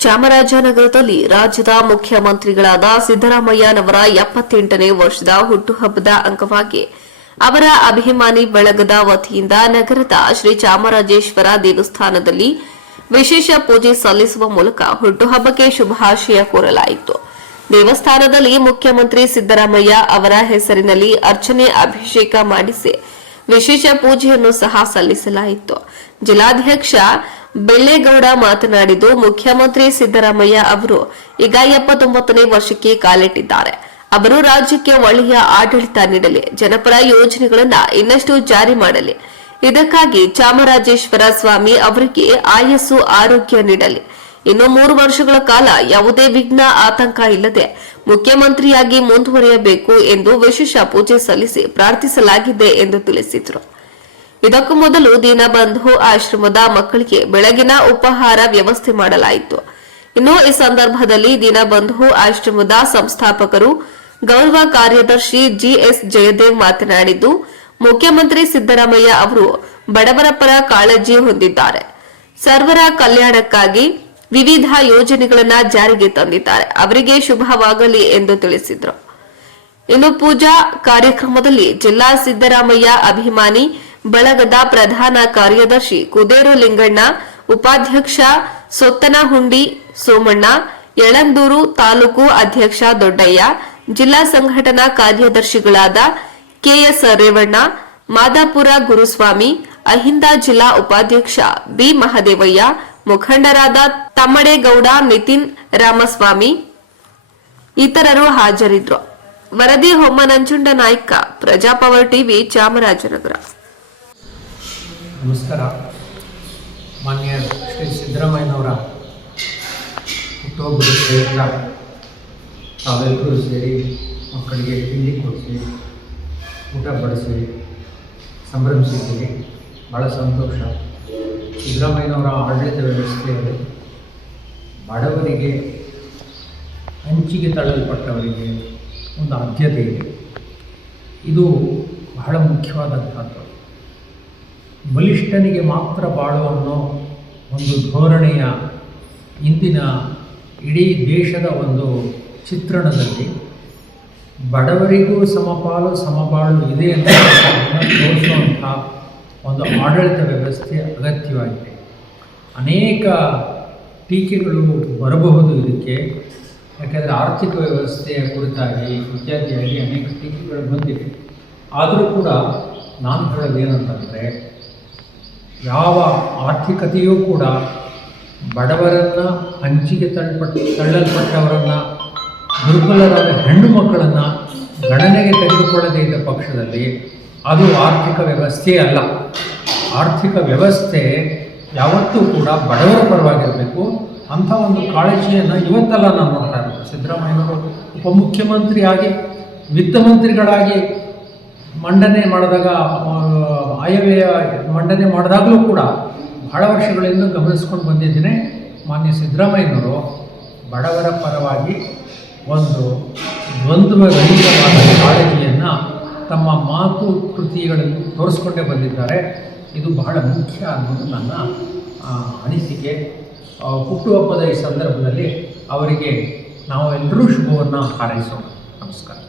ಚಾಮರಾಜನಗರದಲ್ಲಿ ರಾಜ್ಯದ ಮುಖ್ಯಮಂತ್ರಿಗಳಾದ ಸಿದ್ದರಾಮಯ್ಯನವರ ಎಪ್ಪತ್ತೆಂಟನೇ ವರ್ಷದ ಹುಟ್ಟುಹಬ್ಬದ ಅಂಗವಾಗಿ ಅವರ ಅಭಿಮಾನಿ ಬಳಗದ ವತಿಯಿಂದ ನಗರದ ಶ್ರೀ ಚಾಮರಾಜೇಶ್ವರ ದೇವಸ್ಥಾನದಲ್ಲಿ ವಿಶೇಷ ಪೂಜೆ ಸಲ್ಲಿಸುವ ಮೂಲಕ ಹುಟ್ಟುಹಬ್ಬಕ್ಕೆ ಶುಭಾಶಯ ಕೋರಲಾಯಿತು. ದೇವಸ್ಥಾನದಲ್ಲಿ ಮುಖ್ಯಮಂತ್ರಿ ಸಿದ್ದರಾಮಯ್ಯ ಅವರ ಹೆಸರಿನಲ್ಲಿ ಅರ್ಚನೆ ಅಭಿಷೇಕ ಮಾಡಿಸಿ ವಿಶೇಷ ಪೂಜೆಯನ್ನು ಸಹ ಸಲ್ಲಿಸಲಾಯಿತು. ಜಿಲ್ಲಾಧ್ಯಕ್ಷ ಬೆಳ್ಳೇಗೌಡ ಮಾತನಾಡಿದ್ದು, ಮುಖ್ಯಮಂತ್ರಿ ಸಿದ್ದರಾಮಯ್ಯ ಅವರು ಈಗ ಎಪ್ಪತ್ತೊಂಬತ್ತನೇ ವರ್ಷಕ್ಕೆ ಕಾಲಿಟ್ಟಿದ್ದಾರೆ. ಅವರು ರಾಜ್ಯಕ್ಕೆ ಒಳ್ಳೆಯ ಆಡಳಿತ ನೀಡಲಿ, ಜನಪರ ಯೋಜನೆಗಳನ್ನ ಇನ್ನಷ್ಟು ಜಾರಿ ಮಾಡಲಿ. ಇದಕ್ಕಾಗಿ ಚಾಮರಾಜೇಶ್ವರ ಸ್ವಾಮಿ ಅವರಿಗೆ ಆಯಸ್ಸು, ಆರೋಗ್ಯ ನೀಡಲಿ. ಇನ್ನು ಮೂರು ವರ್ಷಗಳ ಕಾಲ ಯಾವುದೇ ವಿಘ್ನ ಆತಂಕ ಇಲ್ಲದೆ ಮುಖ್ಯಮಂತ್ರಿಯಾಗಿ ಮುಂದುವರಿಯಬೇಕು ಎಂದು ವಿಶೇಷ ಪೂಜೆ ಸಲ್ಲಿಸಿ ಪ್ರಾರ್ಥಿಸಲಾಗಿದೆ ಎಂದು ತಿಳಿಸಿದರು. ಇದಕ್ಕೂ ಮೊದಲು ದೀನಬಂಧು ಆಶ್ರಮದ ಮಕ್ಕಳಿಗೆ ಬೆಳಗಿನ ಉಪಹಾರ ವ್ಯವಸ್ಥೆ ಮಾಡಲಾಯಿತು. ಇನ್ನು ಈ ಸಂದರ್ಭದಲ್ಲಿ ದೀನಬಂಧು ಆಶ್ರಮದ ಸಂಸ್ಥಾಪಕರು ಗೌರವ ಕಾರ್ಯದರ್ಶಿ ಜಿಎಸ್ ಜಯದೇವ್ ಮಾತನಾಡಿದ್ದು, ಮುಖ್ಯಮಂತ್ರಿ ಸಿದ್ದರಾಮಯ್ಯ ಅವರು ಬಡವರ ಪರ ಕಾಳಜಿ ಹೊಂದಿದ್ದಾರೆ. ಸರ್ವರ ಕಲ್ಯಾಣಕ್ಕಾಗಿ ವಿವಿಧ ಯೋಜನೆಗಳನ್ನ ಜಾರಿಗೆ ತಂದಿದ್ದಾರೆ. ಅವರಿಗೆ ಶುಭವಾಗಲಿ ಎಂದು ತಿಳಿಸಿದರು. ಇನ್ನು ಪೂಜಾ ಕಾರ್ಯಕ್ರಮದಲ್ಲಿ ಜಿಲ್ಲಾ ಸಿದ್ದರಾಮಯ್ಯ ಅಭಿಮಾನಿ, ಬಳಗದ ಪ್ರಧಾನ ಕಾರ್ಯದರ್ಶಿ ಕುದೇರು ಲಿಂಗಣ್ಣ, ಉಪಾಧ್ಯಕ್ಷ ಸೊತ್ತನಹುಂಡಿ ಸೋಮಣ್ಣ, ಯಳಂದೂರು ತಾಲೂಕು ಅಧ್ಯಕ್ಷ ದೊಡ್ಡಯ್ಯ, ಜಿಲ್ಲಾ ಸಂಘಟನಾ ಕಾರ್ಯದರ್ಶಿಗಳಾದ ಕೆಎಸ್ ರೇವಣ್ಣ, ಮಾದಾಪುರ ಗುರುಸ್ವಾಮಿ, ಅಹಿಂದ ಜಿಲ್ಲಾ ಉಪಾಧ್ಯಕ್ಷ ಬಿ ಮಹದೇವಯ್ಯ ಮುಖಂಡರಾದ ತಮ್ಮಡೇಗೌಡ ನಿತಿನ್ ರಾಮಸ್ವಾಮಿ ಇತರರು ಹಾಜರಿದ್ರು ವರದಿ ಹೊಮ್ಮ ನಂಜುಂಡ ನಾಯ್ಕ ಪ್ರಜಾಪವರ್ ಟಿವಿ, ಚಾಮರಾಜನಗರ. ನಮಸ್ಕಾರ. ಮಾನ್ಯ ಶ್ರೀ ಸಿದ್ದರಾಮಯ್ಯನವರ ಹುಟ್ಟುಹಬ್ಬದ ಪ್ರಯುಕ್ತ ತಾವೆಲ್ಲರೂ ಸೇರಿ ಮಕ್ಕಳಿಗೆ ತಿಂಡಿ ಕೊಡಿಸಿ, ಊಟ ಬಡಿಸಿ ಸಂಭ್ರಮಿಸಿದ್ದೀವಿ ಭಾಳ ಸಂತೋಷ. ಸಿದ್ದರಾಮಯ್ಯನವರ ಆಡಳಿತ ವ್ಯವಸ್ಥೆಯಲ್ಲಿ ಬಡವರಿಗೆ ಹಂಚಿಗೆ ತಳ್ಳಲ್ಪಟ್ಟವರಿಗೆ ಒಂದು ಆದ್ಯತೆ ಇದೆ. ಇದು ಬಹಳ ಮುಖ್ಯವಾದಂಥದ್ದು. ಬಲಿಷ್ಠನಿಗೆ ಮಾತ್ರ ಬಾಳು ಅನ್ನೋ ಒಂದು ಧೋರಣೆಯ ಇಂದಿನ ಇಡೀ ದೇಶದ ಒಂದು ಚಿತ್ರಣದಲ್ಲಿ ಬಡವರಿಗೂ ಸಮಪಾಲು, ಸಮಬಾಳು ಇದೆ ಅಂತ ತೋರಿಸುವಂಥ ಒಂದು ಆಡಳಿತ ವ್ಯವಸ್ಥೆ ಅಗತ್ಯವಾಗಿದೆ. ಅನೇಕ ಟೀಕೆಗಳು ಬರಬಹುದು ಇದಕ್ಕೆ. ಯಾಕೆಂದರೆ ಆರ್ಥಿಕ ವ್ಯವಸ್ಥೆಯ ಕುರಿತಾಗಿ, ಇತ್ಯಾದಿಯಾಗಿ ಅನೇಕ ಟೀಕೆಗಳು ಬಂದಿವೆ. ಆದರೂ ಕೂಡ ನಾನು ಹೇಳೋದು ಏನಂತಂದರೆ ಯಾವ ಆರ್ಥಿಕತೆಯೂ ಕೂಡ ಬಡವರನ್ನು ಹಂಚಿಗೆ ತಳ್ಳಪಟ್ಟು ತಳ್ಳಲ್ಪಟ್ಟವರನ್ನು, ದುರ್ಬಲರಾದ ಹೆಣ್ಣು ಮಕ್ಕಳನ್ನು ಗಣನೆಗೆ ತೆಗೆದುಕೊಳ್ಳದೇ ಇದ್ದ ಪಕ್ಷದಲ್ಲಿ ಅದು ಆರ್ಥಿಕ ವ್ಯವಸ್ಥೆ ಅಲ್ಲ. ಆರ್ಥಿಕ ವ್ಯವಸ್ಥೆ ಯಾವತ್ತೂ ಕೂಡ ಬಡವರ ಪರವಾಗಿರಬೇಕು. ಅಂಥ ಒಂದು ಕಾಳಜಿಯನ್ನು ಇವತ್ತೆಲ್ಲ ನಾನು ನೋಡ್ತಾ ಇರೋದು. ಸಿದ್ದರಾಮಯ್ಯನವರು ಉಪಮುಖ್ಯಮಂತ್ರಿಯಾಗಿ ವಿತ್ತ ಮಂತ್ರಿಗಳಾಗಿ ಮಂಡನೆ ಮಾಡಿದಾಗ ಆಯವ್ಯಯ ಮಂಡನೆ ಮಾಡಿದಾಗಲೂ ಕೂಡ ಬಹಳ ವರ್ಷಗಳಿಂದ ಗಮನಿಸ್ಕೊಂಡು ಬಂದಿದ್ದೇನೆ. ಮಾನ್ಯ ಸಿದ್ದರಾಮಯ್ಯನವರು ಬಡವರ ಪರವಾಗಿ ಒಂದು ದ್ವಂದ್ವ ರಹಿತವಾದ ಕಾಳಜಿಯನ್ನು ತಮ್ಮ ಮಾತು ಕೃತಿಗಳನ್ನು ತೋರಿಸ್ಕೊಂಡೇ ಬಂದಿದ್ದಾರೆ. ಇದು ಬಹಳ ಮುಖ್ಯ ಅನ್ನೋದು ನನ್ನ ಅನಿಸಿಕೆ. ಹುಟ್ಟುಹಬ್ಬದ ಈ ಸಂದರ್ಭದಲ್ಲಿ ಅವರಿಗೆ ನಾವೆಲ್ಲರೂ ಶುಭವನ್ನು ಹಾರೈಸೋಣ. ನಮಸ್ಕಾರ.